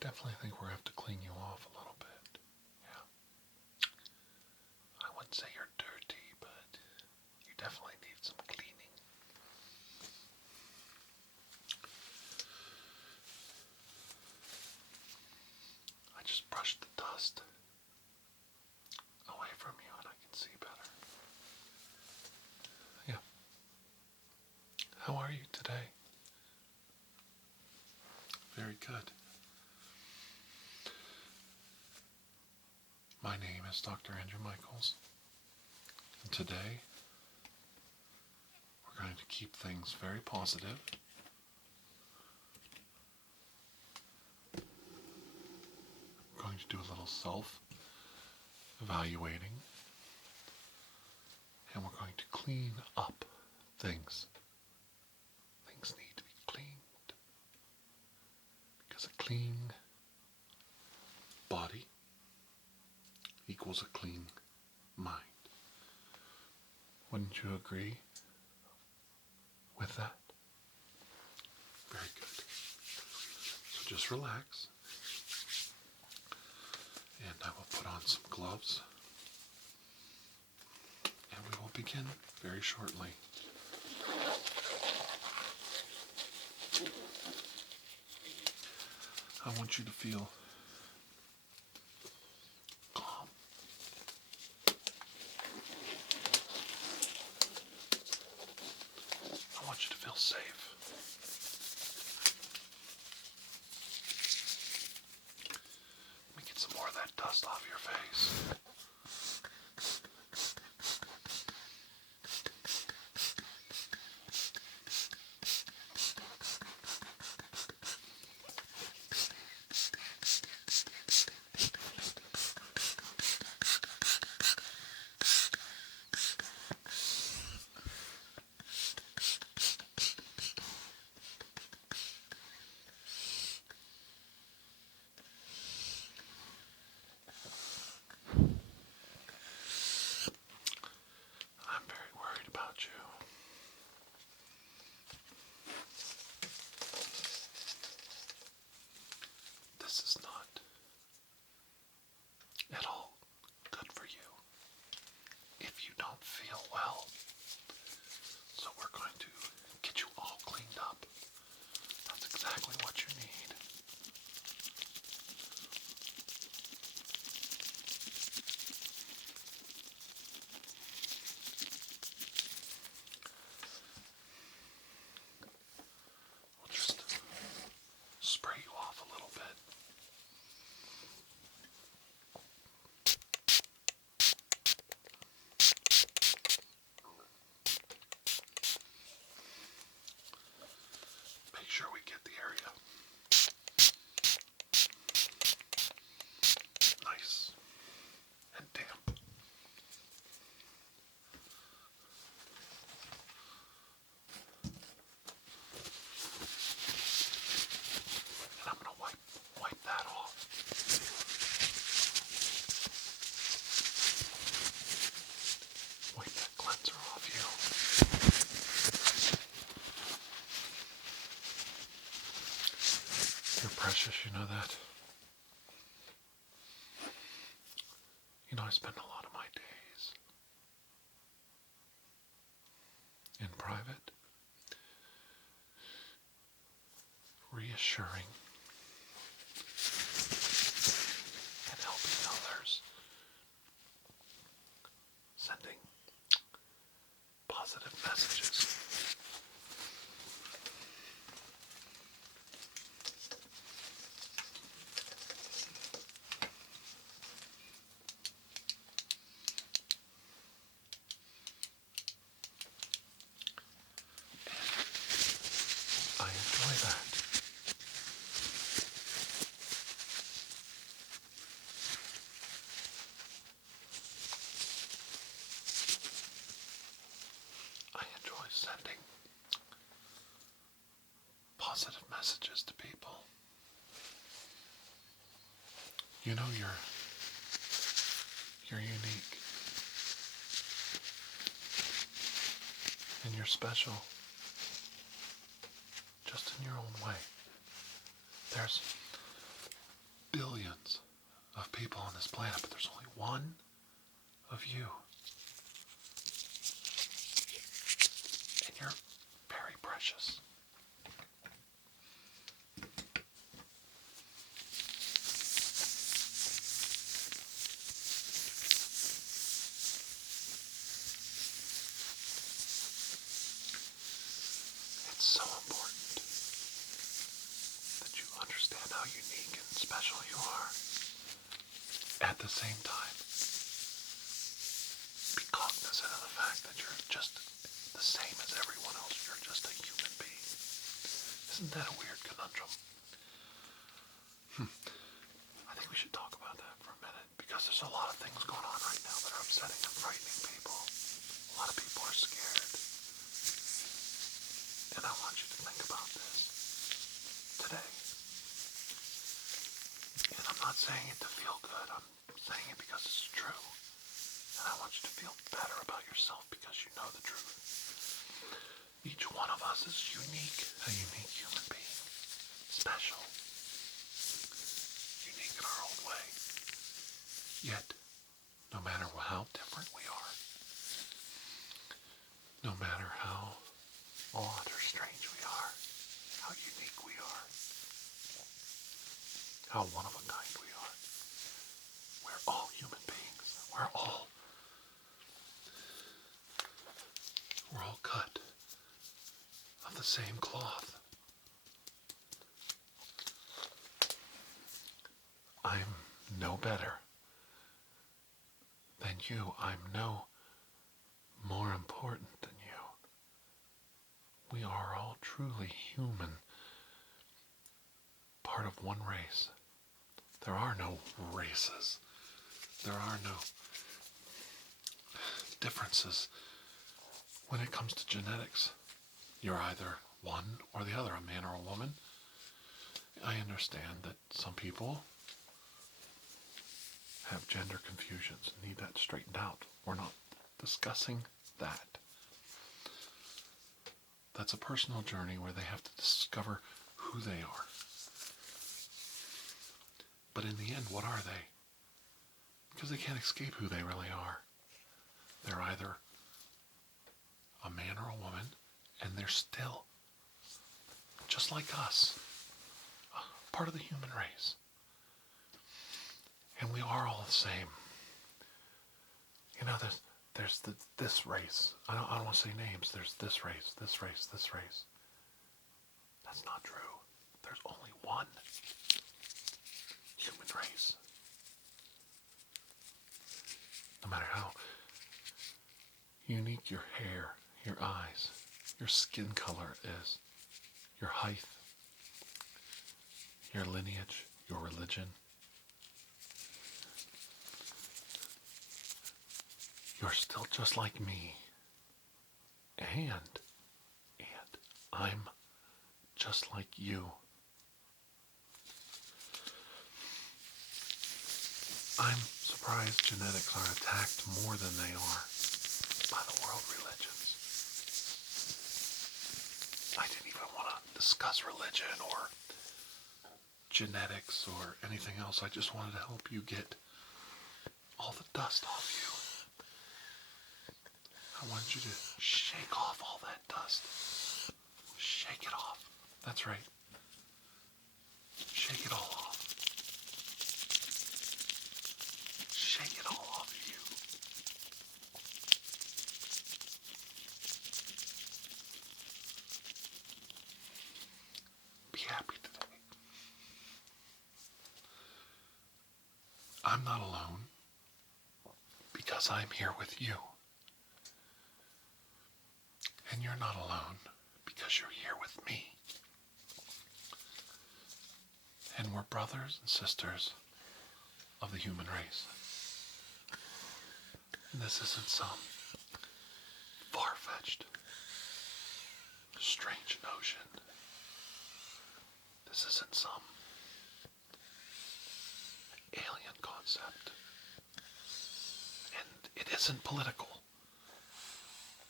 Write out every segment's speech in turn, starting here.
Definitely think we're going to have to clean you off a little bit. Yeah. I wouldn't say you're dirty, but you definitely need some cleaning. I just brushed the dust away from you and I can see better. Yeah. How are you today? Very good. My name is Dr. Andrew Michaels, and today we're going to keep things very positive. We're going to do a little self-evaluating, and we're going to clean up things. Things need to be cleaned, because a clean body equals a clean mind. Wouldn't you agree with that? Very good. So just relax, and I will put on some gloves, and we will begin very shortly. I want you to feel calm. I want you to feel safe. Let me get some more of that dust off your face. I'm very worried about you. This is not at all good for you if you don't feel well. So we're going to get you all cleaned up. That's exactly what you need. We'll just spray you off a little bit. Make sure we get the area nice and damp. And I'm going to wipe that off. Wipe that cleanser off you. You're precious, you know that? You know, I spend a lot of my days in private reassuring and helping others, sending positive messages. I enjoy that. I enjoy sending positive messages to people. You know you're unique. And you're special. Just in your own way. There's billions of people on this planet, but there's only one of you. And you're very precious. It's so important that you understand how unique and special you are. At the same time, be cognizant of the fact that you're just the same as everyone else. You're just a human being. Isn't that a weird conundrum? I think we should talk about that for a minute, because there's a lot of things going on right now that are upsetting and frightening people. A lot of people are scared. And I want you to think about this today. And I'm not saying it to feel good. I'm saying it because it's true. And I want you to feel better about yourself because you know the truth. Each one of us is unique, a unique human being. Special. Unique in our own way. Yet, no matter how different we are, no matter how odd or strange we are, how unique we are, how one of a kind we are, we're all human beings. We're all cut of the same cloth. I'm no better than you. I'm no more important than you. We are all truly human, part of one race. There are no races. There are no differences. When it comes to genetics, you're either one or the other, a man or a woman. I understand that some people have gender confusions and need that straightened out. We're not discussing that. That's a personal journey where they have to discover who they are. But in the end, what are they? Because they can't escape who they really are. They're either a man or a woman, and they're still, just like us, part of the human race. And we are all the same. You know, there's this race. I don't want to say names. There's this race, this race, this race. That's not true. There's only one human race. No matter how unique your hair, your eyes, your skin color is, your height, your lineage, your religion, you're still just like me. And I'm just like you. I'm surprised genetics are attacked more than they are by the world religions. I didn't even want to discuss religion or genetics or anything else. I just wanted to help you get all the dust off you. I want you to shake off all that dust. Shake it off. That's right. Shake it all off. Shake it all off of you. Be happy today. I'm not alone because I'm here with you. And you're not alone because you're here with me. And we're brothers and sisters of the human race. And this isn't some far-fetched, strange notion. This isn't some alien concept. And it isn't political.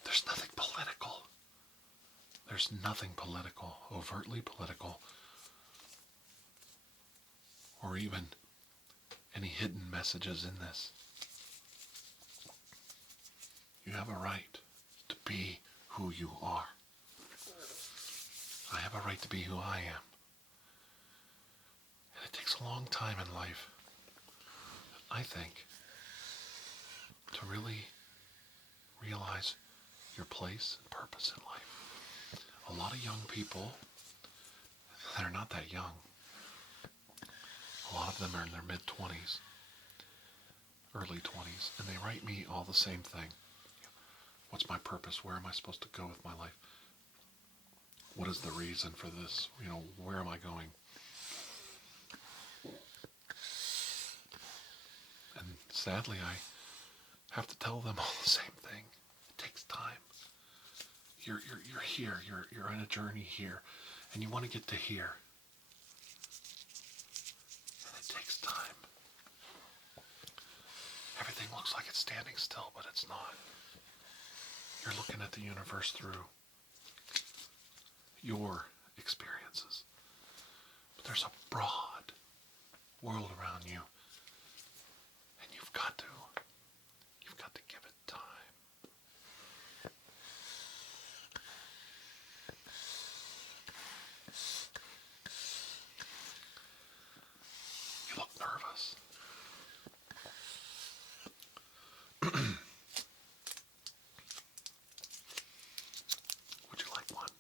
There's nothing political. There's nothing political, overtly political, or even any hidden messages in this. You have a right to be who you are. I have a right to be who I am. And it takes a long time in life, I think, to really realize your place and purpose in life. A lot of young people, they're not that young. A lot of them are in their mid-20s, early 20s, and they write me all the same thing. What's my purpose? Where am I supposed to go with my life? What is the reason for this? Where am I going? And sadly, I have to tell them all the same thing. It takes time. You're here. You're on a journey here, and you want to get to here. And it takes time. Everything looks like it's standing still, but it's not. You're looking at the universe through your experiences. But there's a broad world around you. And you've got to give it time. You look nervous. Would you like one?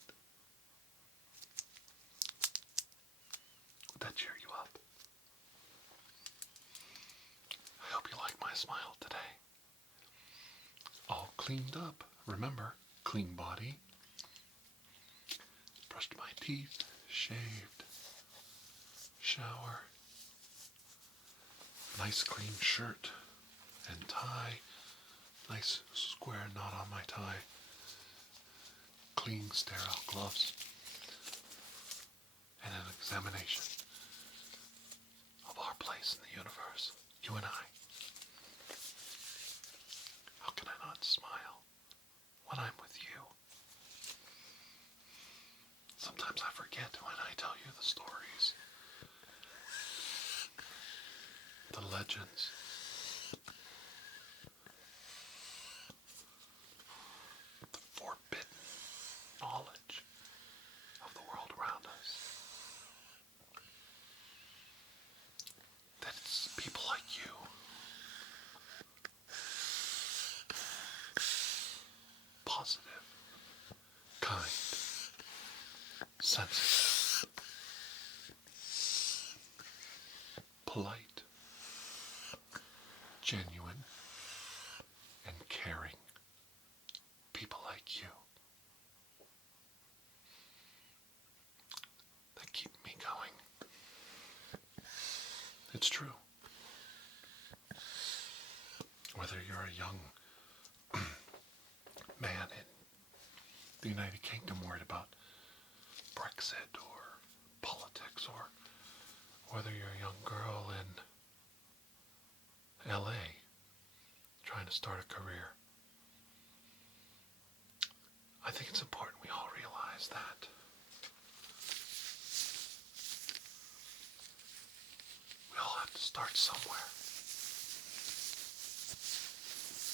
Would that cheer you up? I hope you like my smile today. All cleaned up. Remember, clean body. Brushed my teeth, shaved, shower. Nice clean shirt and tie. Nice square knot on my tie. Clean, sterile gloves. And an examination of our place in the universe. You and I. How can I not smile when I'm with you? Sometimes I forget when I tell you the stories, the legends, the forbidden knowledge of the world around us. That it's people like you, positive, kind, sensitive, polite, genuine, and caring people like you that keep me going. It's true. Whether you're a young man in the United Kingdom worried about Brexit or politics, or whether you're a young girl in LA trying to start a career, I think it's important we all realize that we all have to start somewhere.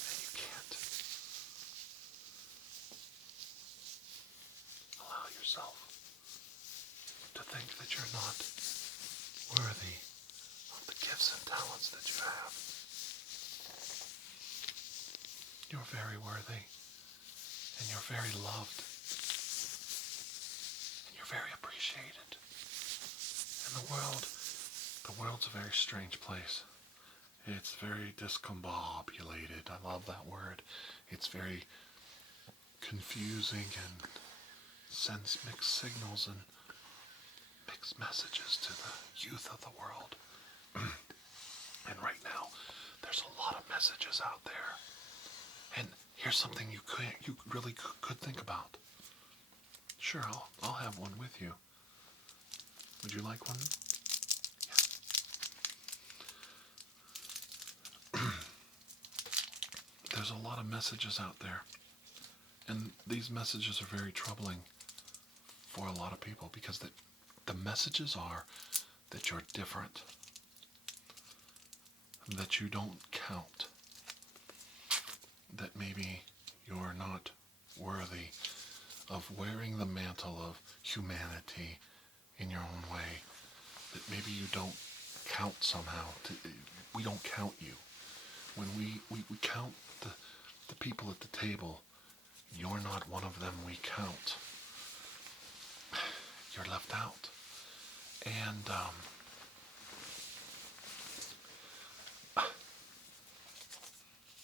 And you can't allow yourself to think that you're not worthy of the gifts and talents that you have. You're very worthy, and you're very loved, and you're very appreciated. And the world's a very strange place. It's very discombobulated. I love that word. It's very confusing and sends mixed signals and mixed messages to the youth of the world. And right now, there's a lot of messages out there. And here's something you really could think about. Sure, I'll have one with you. Would you like one? Yeah. There's a lot of messages out there. And these messages are very troubling for a lot of people because the messages are that you're different that you don't count, that maybe you're not worthy of wearing the mantle of humanity in your own way, that maybe you don't count somehow. We don't count you. When we count the people at the table, you're not one of them we count. You're left out. And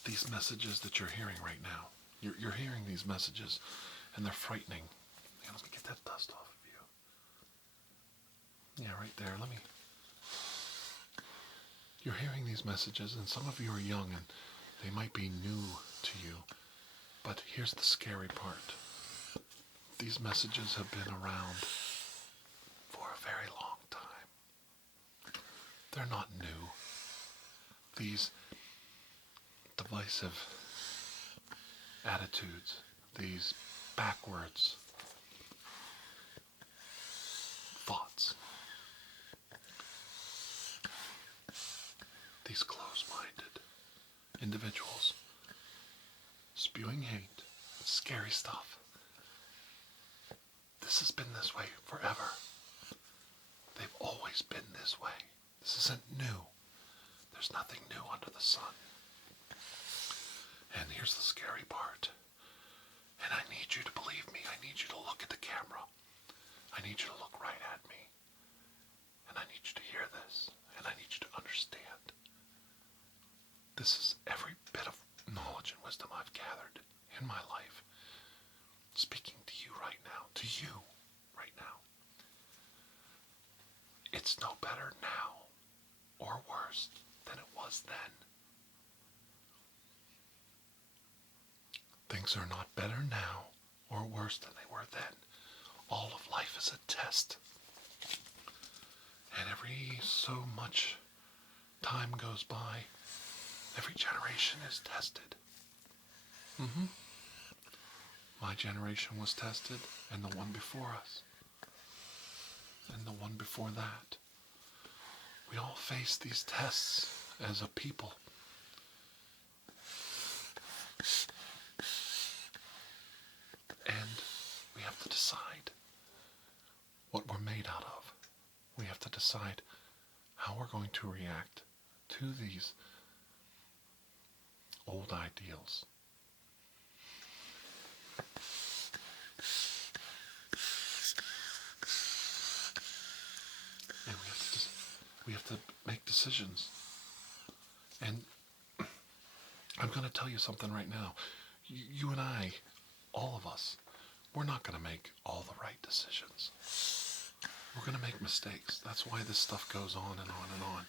these messages that you're hearing right now, you're hearing these messages, and they're frightening. Yeah, let me get that dust off of you. Yeah, right there. You're hearing these messages, and some of you are young, and they might be new to you. But here's the scary part. These messages have been around for a very long time. They're not new. These divisive attitudes, these backwards thoughts, these close-minded individuals spewing hate, scary stuff. This has been this way forever. They've always been this way. This isn't new. There's nothing new under the sun. And here's the scary part. And I need you to believe me. I need you to look at the camera. I need you to look right at me. And I need you to hear this. And I need you to understand. This is every bit of knowledge and wisdom I've gathered in my life, speaking to you right now, to you right now. It's no better now or worse than it was then. Things are not better now or worse than they were then. All of life is a test. And every so much time goes by, every generation is tested. My generation was tested, and the one before us, and the one before that. We all face these tests as a people. And we have to decide what we're made out of. We have to decide how we're going to react to these old ideals. And we have to make decisions. And I'm going to tell you something right now. You and I, all of us, we're not going to make all the right decisions. We're going to make mistakes. That's why this stuff goes on and on and on.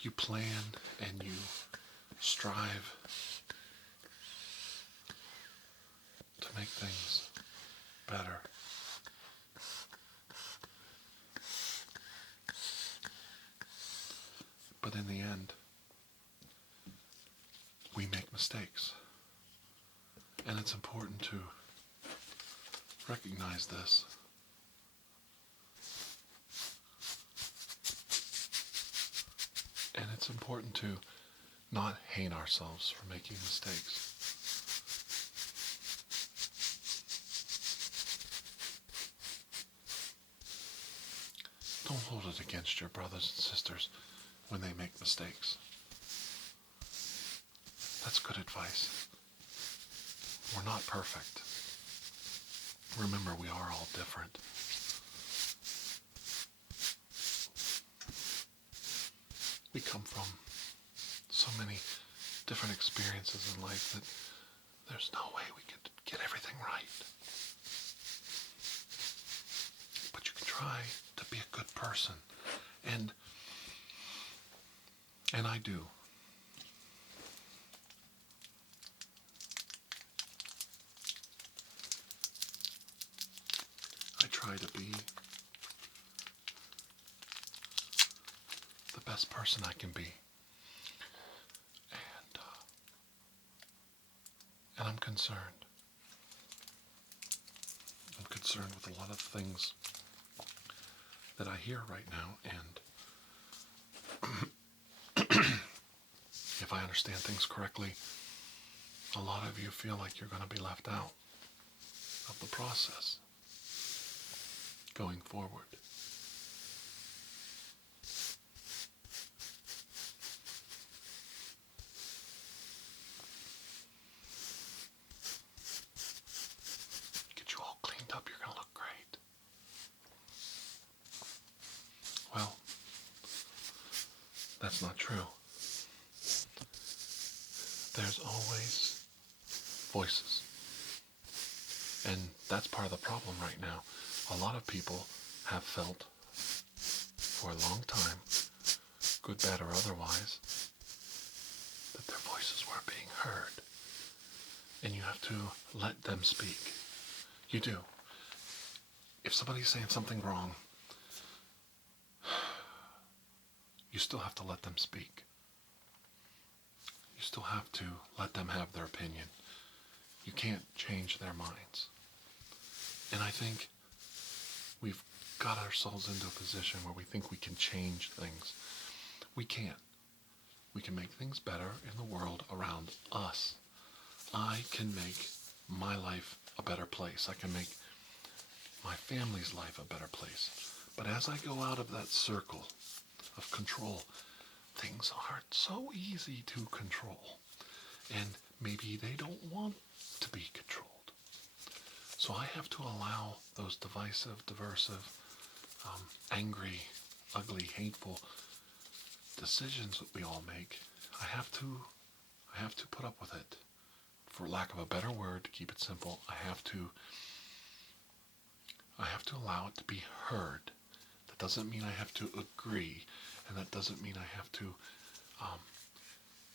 You plan and you strive to make things better. But in the end, we make mistakes. And it's important to recognize this. And it's important to not hate ourselves for making mistakes. Don't hold it against your brothers and sisters when they make mistakes. That's good advice. We're not perfect. Remember, we are all different. We come from so many different experiences in life that there's no way we could get everything right. But you can try to be a good person. And I do. I try to be the best person I can be. And I'm concerned. I'm concerned with a lot of things that I hear right now, and if I understand things correctly, a lot of you feel like you're going to be left out of the process going forward. Get you all cleaned up, you're going to look great. Well, that's not true. There's always voices. And that's part of the problem right now. A lot of people have felt for a long time, good, bad, or otherwise, that their voices weren't being heard. And you have to let them speak. You do. If somebody's saying something wrong, you still have to let them speak. You still have to let them have their opinion. You can't change their minds. And I think we've got ourselves into a position where we think we can change things. We can't. We can make things better in the world around us. I can make my life a better place. I can make my family's life a better place. But as I go out of that circle of control, things aren't so easy to control. And maybe they don't want to be controlled. So I have to allow those divisive, diversive, angry, ugly, hateful decisions that we all make. I have to put up with it. For lack of a better word, to keep it simple, I have to allow it to be heard. That doesn't mean I have to agree, and that doesn't mean I have to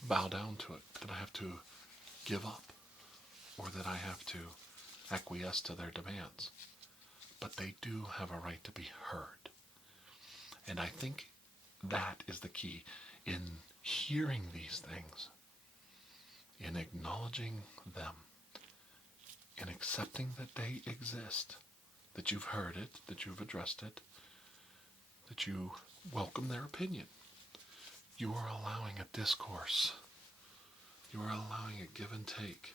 bow down to it, that I have to give up, or that I have to acquiesce to their demands. But they do have a right to be heard. And I think that is the key in hearing these things, in acknowledging them, in accepting that they exist, that you've heard it, that you've addressed it, that you welcome their opinion. You are allowing a discourse. You are allowing a give and take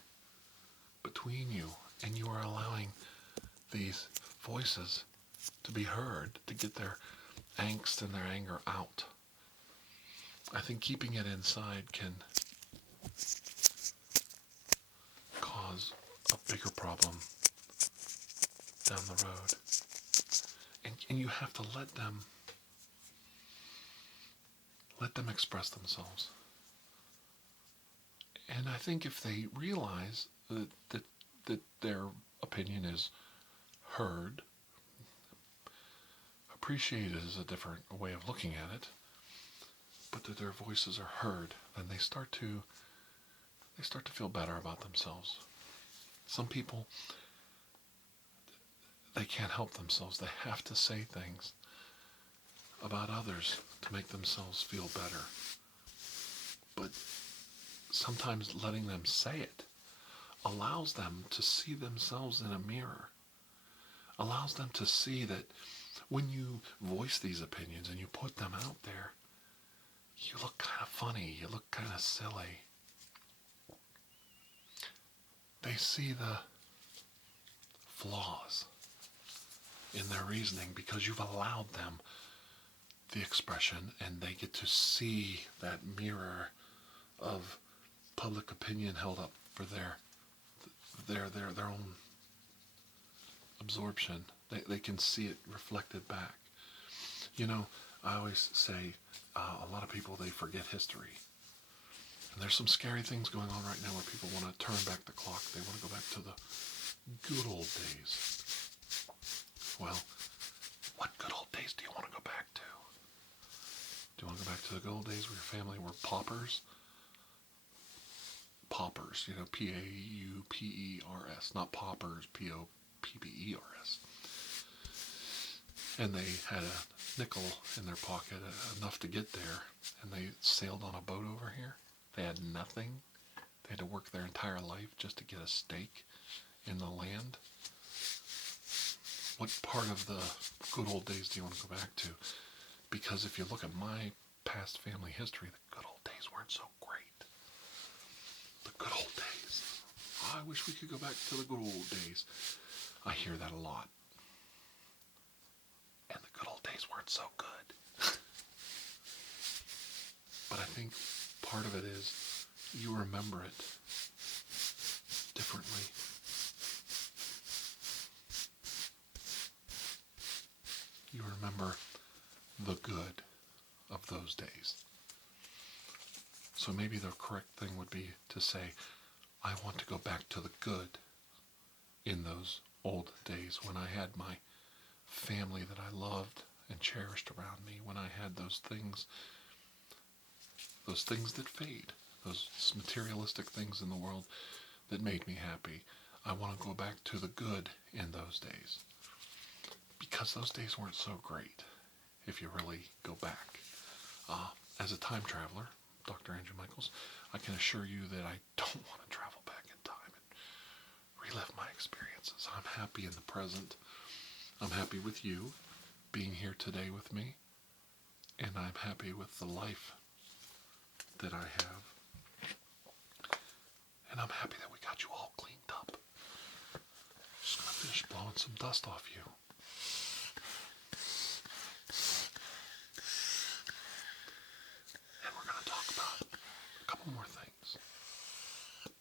between you, and you are allowing these voices to be heard, to get their angst and their anger out. I think keeping it inside can cause a bigger problem down the road. And you have to let them express themselves. And I think if they realize that their opinion is heard, appreciated is a different way of looking at it, but that their voices are heard, then they start to feel better about themselves. Some people, they can't help themselves. They have to say things about others to make themselves feel better. But sometimes letting them say it allows them to see themselves in a mirror, allows them to see that when you voice these opinions and you put them out there, you look kind of funny, you look kind of silly. They see the flaws in their reasoning because you've allowed them the expression, and they get to see that mirror of public opinion held up for their own absorption. They can see it reflected back. You know, I always say a lot of people, they forget history. And there's some scary things going on right now where people want to turn back the clock. They want to go back to the good old days. Well, what good old days do you want to go back to? Do you want to go back to the good old days where your family were paupers? Paupers, you know, Paupers, not paupers, Poppers. And they had a nickel in their pocket, enough to get there, and they sailed on a boat over here. They had nothing. They had to work their entire life just to get a stake in the land. What part of the good old days do you want to go back to? Because if you look at my past family history, the good old days weren't so great. The good old days. I wish we could go back to the good old days. I hear that a lot. And the good old days weren't so good. But I think part of it is you remember it differently. You remember the good of those days. So maybe the correct thing would be to say, I want to go back to the good in those old days when I had my family that I loved and cherished around me, when I had those things that fade, those materialistic things in the world that made me happy. I want to go back to the good in those days, because those days weren't so great if you really go back. As a time traveler, Dr. Andrew Michaels, I can assure you that I don't want to travel back in time and relive my experiences. I'm happy in the present. I'm happy with you being here today with me, and I'm happy with the life that I have. And I'm happy that we got you all cleaned up. Just gonna finish blowing some dust off you. And we're gonna talk about a couple more things.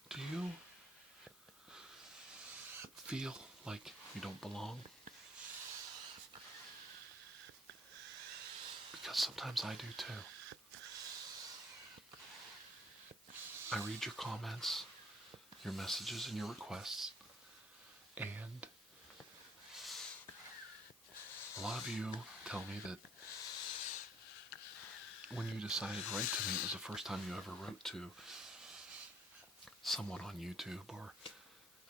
Do you feel like you don't belong? Because sometimes I do too. I read your comments, your messages, and your requests, and a lot of you tell me that when you decided to write to me, it was the first time you ever wrote to someone on YouTube or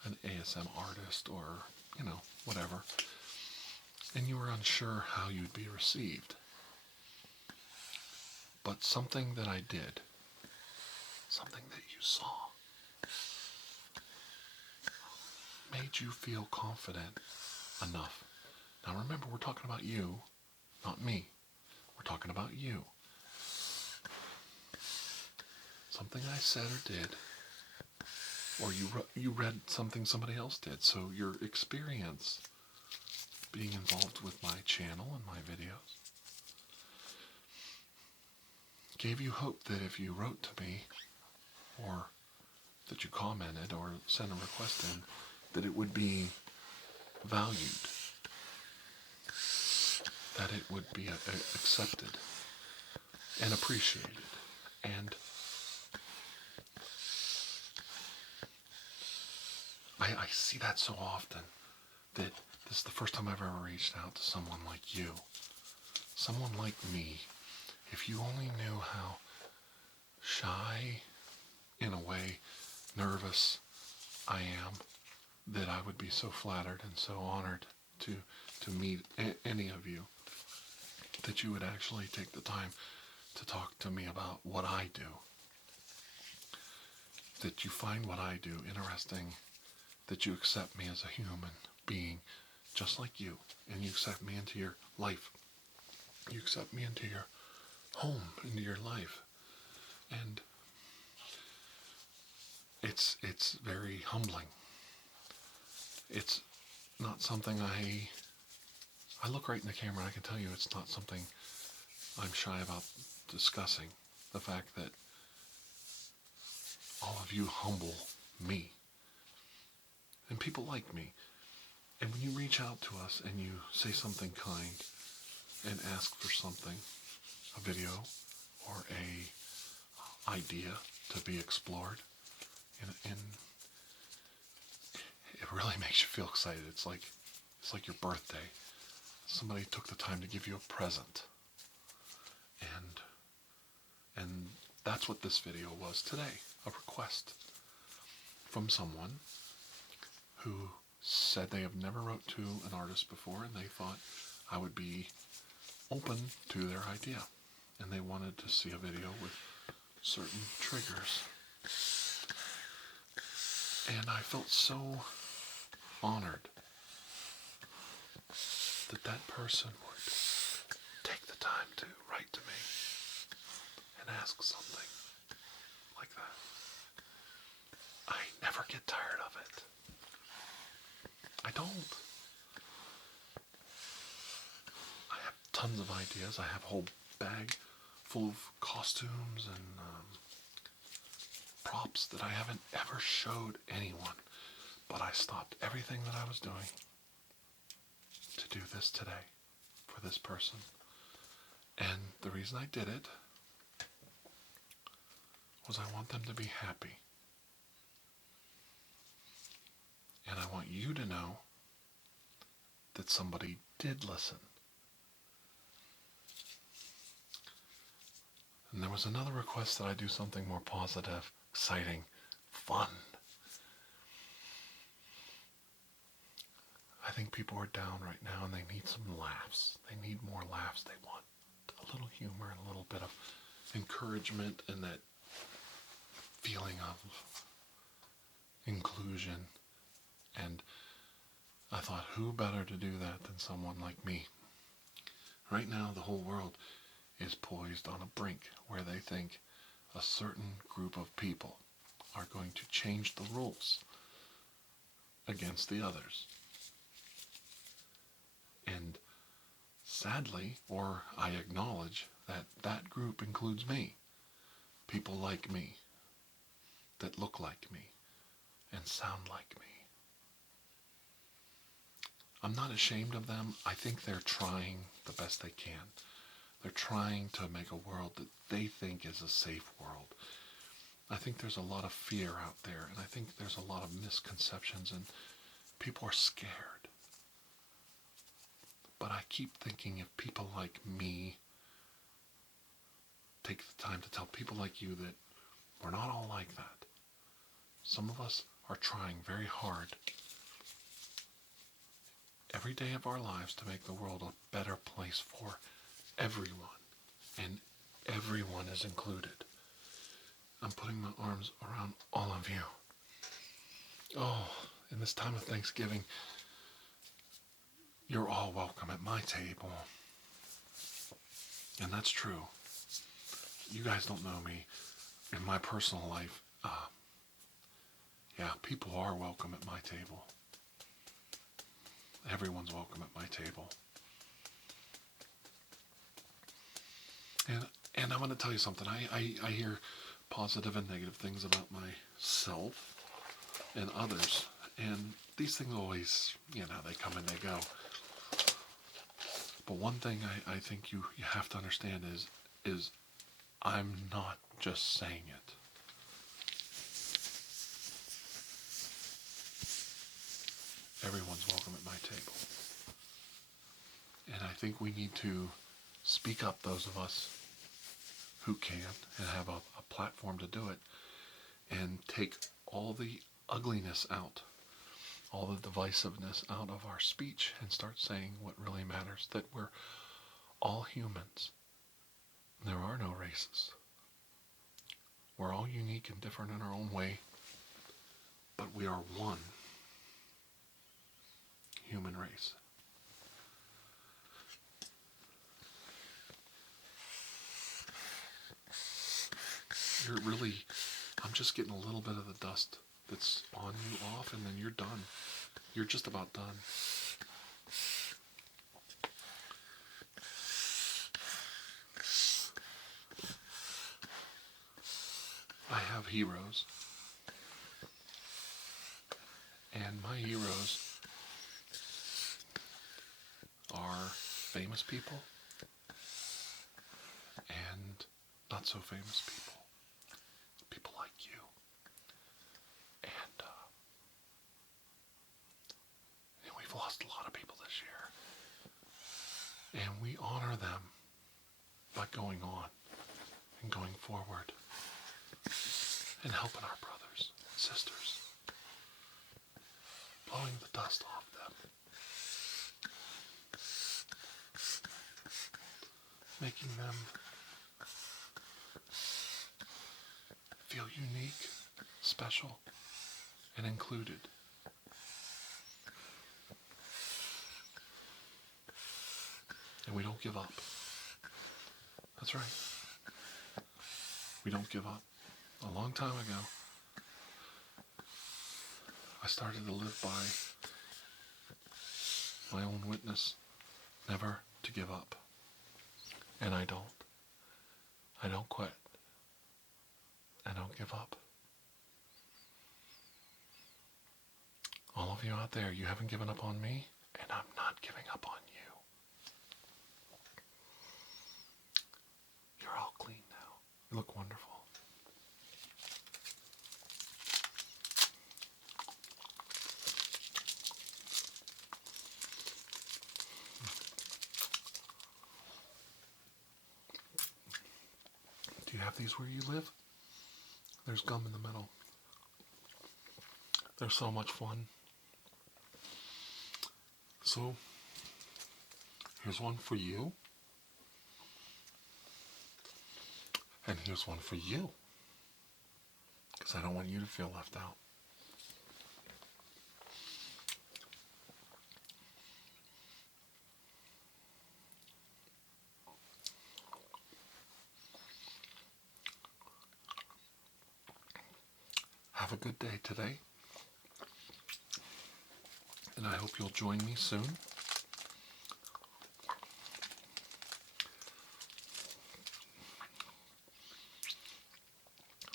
an ASM artist or, whatever, and you were unsure how you'd be received. But something that I did, something that you saw, made you feel confident enough. Now remember, we're talking about you, not me. We're talking about you. Something I said or did, or you read something somebody else did. So your experience being involved with my channel and my videos gave you hope that if you wrote to me, or that you commented or sent a request in, that it would be valued, that it would be accepted and appreciated. And I see that so often, that this is the first time I've ever reached out to someone like you, someone like me. If you only knew how shy, in a way, nervous I am, that I would be so flattered and so honored to meet any of you, that you would actually take the time to talk to me about what I do, that you find what I do interesting, that you accept me as a human being just like you, and you accept me into your life, you accept me into your home, into your life. And it's very humbling. It's not something I look right in the camera and I can tell you it's not something I'm shy about discussing. The fact that all of you humble me, and people like me. And when you reach out to us and you say something kind and ask for something, a video or a idea to be explored, and it really makes you feel excited. It's like your birthday. Somebody took the time to give you a present. And that's what this video was today, a request from someone who said they have never wrote to an artist before, and they thought I would be open to their idea, and they wanted to see a video with certain triggers. And I felt so honored that that person would take the time to write to me. and ask something like that. I never get tired of it. I don't. I have tons of ideas. I have a whole bag full of costumes and props that I haven't ever showed anyone. But I stopped everything that I was doing to do this today for this person. And the reason I did it was I want them to be happy. And I want you to know that somebody did listen. And there was another request that I do something more positive, exciting, fun. I think people are down right now and they need some laughs. They need more laughs. They want a little humor and a little bit of encouragement and that feeling of inclusion. And I thought, who better to do that than someone like me? Right now, the whole world is poised on a brink where they think a certain group of people are going to change the rules against the others. And sadly, or I acknowledge that that group includes me. People like me, that look like me, and sound like me. I'm not ashamed of them. I think they're trying the best they can. They're trying to make a world that they think is a safe world. I think there's a lot of fear out there, and I think there's a lot of misconceptions, and people are scared. But I keep thinking if people like me take the time to tell people like you that we're not all like that. Some of us are trying very hard every day of our lives to make the world a better place for everyone. And everyone is included. I'm putting my arms around all of you. Oh, in this time of Thanksgiving, you're all welcome at my table. And that's true. You guys don't know me. In my personal life, yeah, people are welcome at my table. Everyone's welcome at my table. And I'm going to tell you something. I hear positive and negative things about myself and others. And these things always, they come and they go. But one thing I think you have to understand is I'm not just saying it. Everyone's welcome at my table. And I think we need to speak up, those of us who can and have a platform to do it, and take all the ugliness out, all the divisiveness out of our speech and start saying what really matters, that we're all humans. There are no races. We're all unique and different in our own way, but we are one human race. I'm just getting a little bit of the dust that's on you off, and then you're done. You're just about done. I have heroes. And my heroes are famous people and not so famous people. People like you. And we've lost a lot of people this year. And we honor them by going on and going forward and helping our brothers and sisters, blowing the dust off them, making them feel unique, special, and included. And we don't give up. That's right. We don't give up. A long time ago, I started to live by my own witness, never to give up. And I don't. I don't quit. I don't give up. All of you out there, you haven't given up on me, and I'm not giving up on you. You're all clean now. You look wonderful. Do you have these where you live? There's gum in the middle. They're so much fun. So, here's one for you. And here's one for you. Because I don't want you to feel left out. Have a good day today. And I hope you'll join me soon.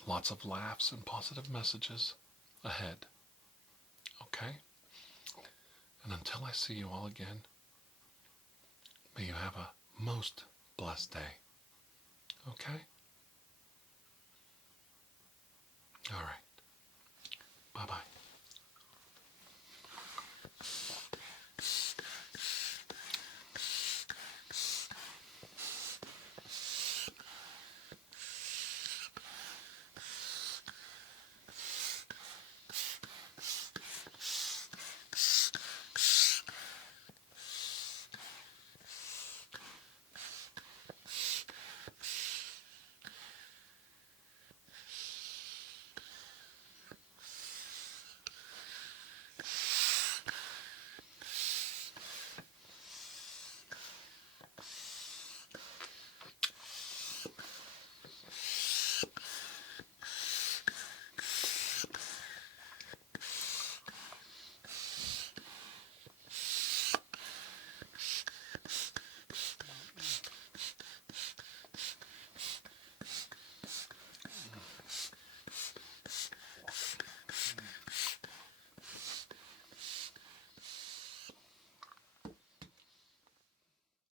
Lots of laughs and positive messages ahead. Okay? And until I see you all again, may you have a most blessed day. Okay? All right. Bye-bye.